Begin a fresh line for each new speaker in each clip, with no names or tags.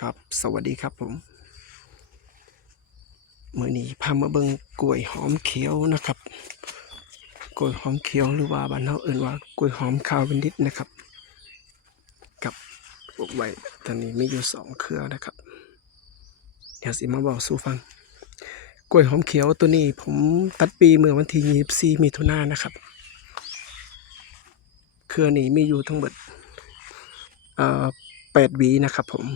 ครับ สวัสดีครับผมเมื่อนี้พามาเบิงกล้วยหอมเขียวนะครับ กล้วยหอมเขียวหรือว่าบ้านเราเอื่นว่ากล้วยหอมคาวเป็นนิดนะครับ กับปลูกไว้ตอนนี้มีอยู่สองเครือนะครับ เดี๋ยวสิมาบอกสู่ฟัง กล้วยหอมเขียวตัวนี้ผมตัดปีเมื่อวันที่24มิถุนายนนะครับ เครือนี้มีอยู่ทั้งหมดเอ่อแปดวีนะครับผม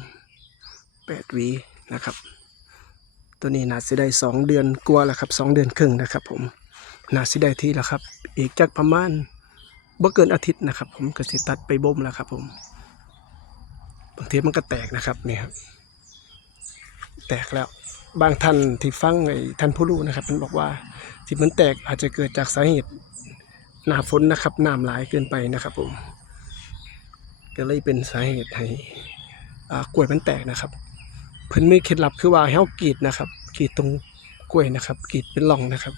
แปดหวีนะครับ ตัวนี้น่าสิได้สองเดือนกว่าแล้วครับสองเดือนครึ่งนะครับ ผมน่าสิได้ที่แล้วครับ อีกจักประมาณบ่เกินอาทิตย์นะครับ ผมก็สิตัดไปบ่มแล้วครับ ผมบางทีมันก็แตกนะครับนี่ครับ แตกแล้วบางท่านที่ฟังไอ้ท่านผู้รู้นะครับมันบอกว่าที่มันแตกอาจจะเกิดจากสาเหตุหนาฝนนะครับน้ำหลายเกินไปนะครับ ผม ก็เลยเป็นสาเหตุให้อากล้วยมันแตกนะครับ เพิ่นมีเคล็ดลับคือว่าเฮากรีดนะครับกรีดตรงกล้วยนะครับกรีดเป็นร่องนะครับ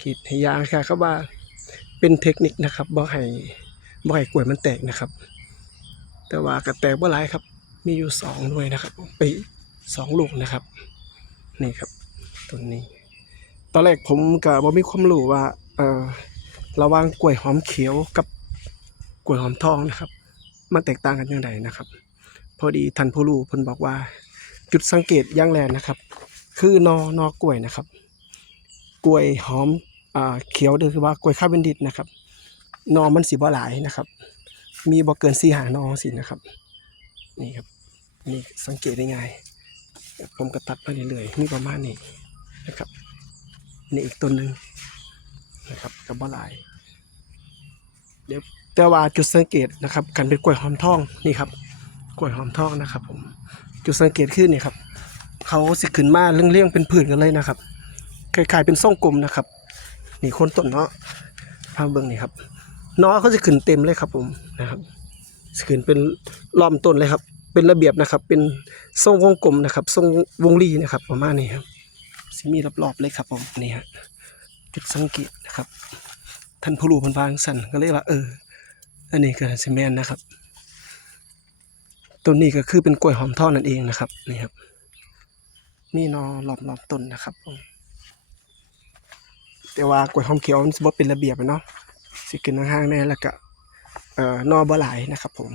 กรีดให้ยางค่ะเขาว่าเป็นเทคนิคนะครับบ่ให้บ่ให้กล้วยมันแตกนะครับ แต่ว่าก็แตกบ่หลายครับ มีอยู่สองหน่วยนะครับ ไปสองลูกนะครับ นี่ครับต้นนี้ ตอนแรกผมก็บ่มีความรู้ว่าเอ่อระหว่างกล้วยหอมเขียวกับกล้วยหอมทองนะครับ มันแตกต่างกันอย่างไรนะครับ พอดีท่านผู้รู้เพิ่นบอกว่า จุดสังเกตย่างแรกนะครับ คือนอนอกล้วยนะครับ กล้วยหอมอ่าเขียวหรือว่ากล้วยข้าวเบนดิตนะครับ นอมันสีบ่หลายนะครับ มีบ่เกินสี่หานอสินะครับ นี่ครับนี่สังเกตได้ง่ายผมก็ตัดมาเรื่อยๆมีประมาณนี้นะครับนี่อีกต้นหนึ่งนะครับกับบ่หลาย เดี๋ยวแต่ว่าจุดสังเกตนะครับกันเป็นกล้วยหอมทองนี่ครับกล้วยหอมทองนะครับผม จุดสังเกตขึ้นนี่ครับ เขาสิขึ้นมาเรื่องๆเป็นผื่นกันเลยนะครับคล้ายๆเป็นทรงกลมนะครับ นี่คนต้นเนาะพาเบิ่งนี่ครับเนาะเขาจะขึ้นเต็มเลยครับผมนะครับขึ้นเป็นล้อมต้นเลยครับ เป็นระเบียบนะครับ เป็นทรงวงกลมนะครับ ทรงวงรีนะครับประมาณนี้ครับสิมีรอบๆเลยครับผมนี่ฮะจุดสังเกตนะครับ ท่านผู้รู้เพันวาจั่งสั่นก็เลยว่าเออ อันนี้คือซีเมนนะครับ ต้นนี้ก็คือเป็นกล้วยหอมทอดนั่นเองนะครับนี่ครับนี่นอรอบรอบต้นนะครับ แต่ว่ากล้วยหอมเขียวมันบ่เป็นระเบียบเนาะสิขึ้นห่างๆแน่แล้วก็เอ่อนอบ่หลายนะครับผม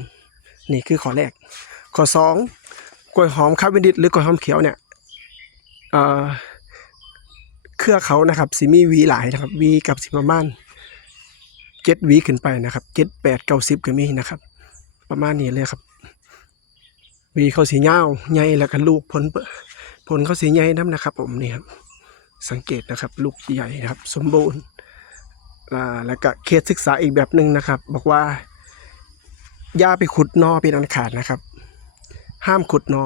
นี่คือข้อแรกข้อสองกล้วยหอมคาร์บอนดิตหรือกล้วยหอมเขียวเนี่ยเอ่อเครือเขานะครับสิมีวีหลายนะครับวีกับสิประมาณเจ็ดวีขึ้นไปนะครับเจ็ดแปดเก้าสิบก็มีนะครับ ประมาณนี้เลยครับ วีเขาสีเงาใหญ่แล้วก็ลูกผลเปผลเขาสีใหญ่น้ำนะครับ ผมนี่ครับสังเกตนะครับ ลูกใหญ่ครับ สมบูรณ์แล้วก็เคสศึกษาอีกแบบหนึ่งนะครับ บอกว่าย่าไปขุดนอเป็นอันขาดนะครับ ห้ามขุดนอ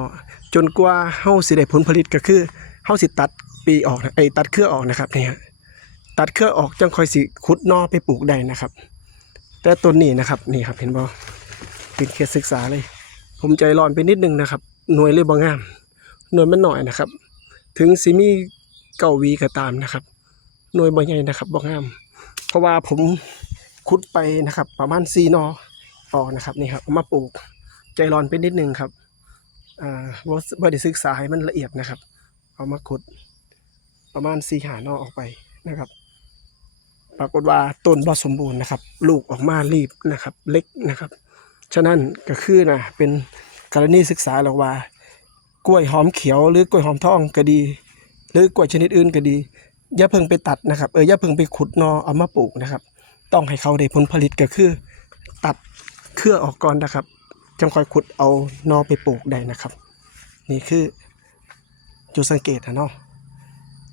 จนกว่าเฮาสิได้ผลผลิตก็คือเฮาสิตัดปีออกไอ้ตัดเครือออกนะครับนี่ฮะตัดเครือออกจังค่อยสิขุดนอไปปลูกได้นะครับ แต่ต้นนี้นะครับนี่ครับเห็นบ่เป็นเคสศึกษาเลย ผมใจร้อนไปนิดนึงนะครับ หน่วยเลยบางงาม หน่วยมันหน่อยนะครับ ถึงสิมีเก่าวีก็ตามนะครับ หน่วยบางใหญ่นะครับบางงาม เพราะว่าผมขุดไปนะครับ ประมาณซีนอออนะครับนี่ครับมาปลูกใจร้อนไปนิดนึงครับอ่าว่าได้ศึกษาให้มันละเอียดนะครับ เอามาขุดประมาณซีหานอออกไปนะครับปรากฏว่าต้นบ่สมบูรณ์นะครับ ลูกออกมารีบนะครับ เล็กนะครับ ฉะนั้นก็คือนะเป็นกรณีศึกษาแล้วว่า กล้วยหอมเขียวหรือกล้วยหอมทองก็ดี หรือกล้วยชนิดอื่นก็ดีอย่าเพิ่งไปตัดนะครับเอออย่าเพิ่งไปขุดนอเอามาปลูกนะครับ ต้องให้เขาได้ผลผลิตก็คือ ตัดเครือออกก่อนนะครับจังค่อยขุดเอานอไปปลูกได้นะครับ นี่คือจุดสังเกตนะเนาะ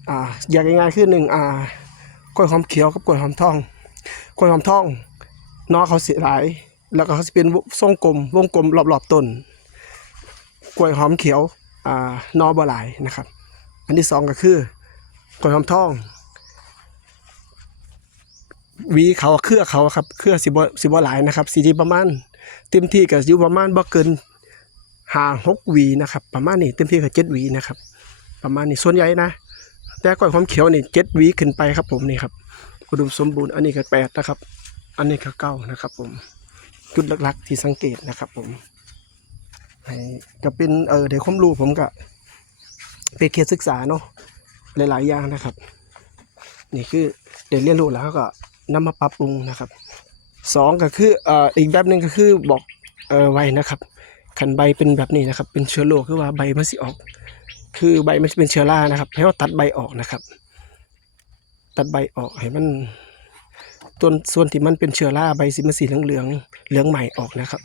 อ่าอย่างง่ายๆคือหนึ่งอ่ากล้วยหอมเขียวกับกล้วยหอมทองกล้วยหอมทองนอเขาเสียหลาย แล้วก็เขาจะเป็นทรงกลมวงกลมรอบๆต้นกล้วยหอมเขียวอ่านอบหลายนะครับ อันที่สองก็คือกล้วยหอมทองวีเขาเครือเขาครับเครือสิบสิบหลายนะครับสีที่ประมาณเต็มที่ก็อยู่ประมาณบ่เกินห้าหกวีนะครับ ประมาณนี้เต็มที่ก็เจ็ดวีนะครับ ประมาณนี้ส่วนใหญ่นะ แต่กล้วยหอมเขียวนี่เจ็ดวีขึ้นไปครับผมนี่ครับอุดมสมบูรณ์อันนี้ก็แปดนะครับ อันนี้ก็เก้านะครับผม จุดหลักๆ ที่สังเกตนะครับ ผมก็เป็นเออเดี๋ยวความรู้ผมก็เป็นเคสศึกษาเนาะหลายๆอย่างนะครับ นี่คือเดี๋ยวเรียนรู้แล้วก็นำมาปรับปรุงนะครับสองก็คือเอ่ออีกแบบหนึ่งก็คือบอกเออไว้นะครับขันใบเป็นแบบนี้นะครับ เป็นเชื้อโรคคือว่าใบมันสิออก คือใบมันเป็นเชื้อรานะครับ ให้เราตัดใบออกนะครับ ตัดใบออกให้มัน ต้นส่วนที่มันเป็นเชื้อราใบสีมันสีเหลืองเหลืองเหลืองใหม่ออกนะครับ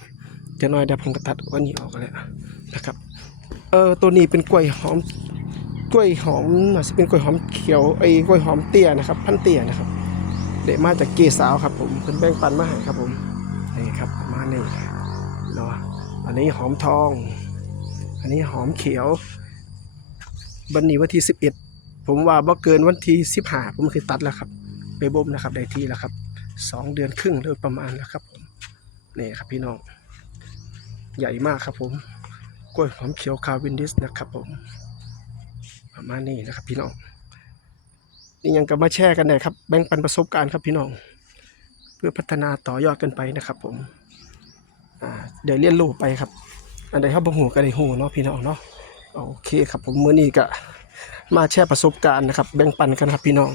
จะน้อยเดี๋ยวผมก็ตัดวันนี้ออกแล้วนะครับเออตัวนี้เป็นกล้วยหอมกล้วยหอมน่าจจะเป็นกล้วยหอมเขียวไอ้กล้วยหอมเตี้ยนะครับ พันเตี้ยนะครับเด็มาจากเกสาวครับผมเพิ่นแบ่งปันมาให้ครับผมนี่ครับประมาณนี้เนาะอันนี้หอมทอง อันนี้หอมเขียววันนี้วันที่สิบเอ็ดผมว่าบ่เกินวันที่สิบห้าผมเคยตัดแล้วครับ ไปบ่มนะครับได้ที่แล้วครับสองเดือนครึ่งโดยประมาณแล้วครับผมนี่ครับพี่น้อง ใหญ่มากครับผมกล้วยหอมเขียวคาวินดิสนะครับผม ประมาณนี้นะครับพี่น้องนี่ยังก็มาแชร์กันได้ครับ แบ่งปันประสบการณ์ครับพี่น้อง เพื่อพัฒนาต่อยอดกันไปนะครับ ผมเดี๋ยวเรียนรู้ไปครับ อันใดครับบ่หูก็ได้หูเนาะพี่น้องเนาะโอเคครับผมเมื้อนี้ก็มาแชร์ประสบการณ์นะครับ แบ่งปันกันครับพี่น้อง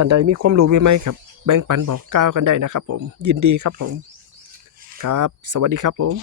ท่านใดมีความรู้ไหมครับ แบ่งปันบอกกล่าวกันได้นะครับผม ยินดีครับผม ครับ สวัสดีครับผม